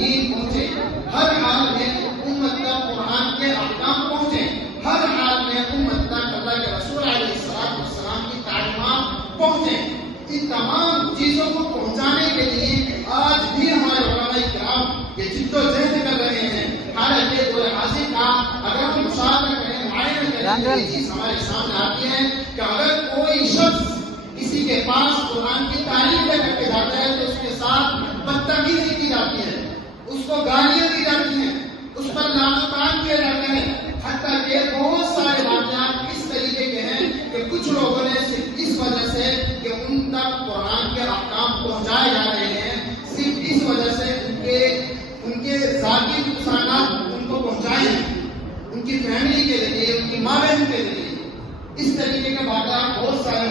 دین پہنچے، ہر حال میں امت تک قرآن کے احکام پہنچے، ہر حال میں امت تک اللہ کے رسول علیہ السلام کی تعلیمات پہنچے۔ ان تمام چیزوں کو پہنچانے کے لیے آج بھی ہمارے علماء کرام یہ جد و جہد کر رہے ہیں۔ حالانکہ دور حاضر کا اگر ہم مشاہدہ کریں، معائنہ کریں، یہ چیز ہمارے سامنے آتی ہے کہ اگر کوئی شخص کسی کے پاس قرآن کی تعلیم لے کر کے جاتا ہے تو اس کے ساتھ بدتمیزی کی جاتی ہے، اس کو گالیاں دی جاتی ہیں، اس پر لعنت و طعن کیے جاتے ہیں، حتیٰ کہ بہت سارے واقعات اس طریقے کے ہیں کہ کچھ لوگوں نے صرف اس وجہ سے کہ ان تک قرآن کے احکام پہنچائے جا رہے ہیں، صرف اس وجہ سے ان کے ذاتی نقصانات ان کو پہنچائے ہیں، ان کی فیملی کے لیے، ان کی ماں بہن کے لیے۔ اس طریقے کے واقعات بہت سارے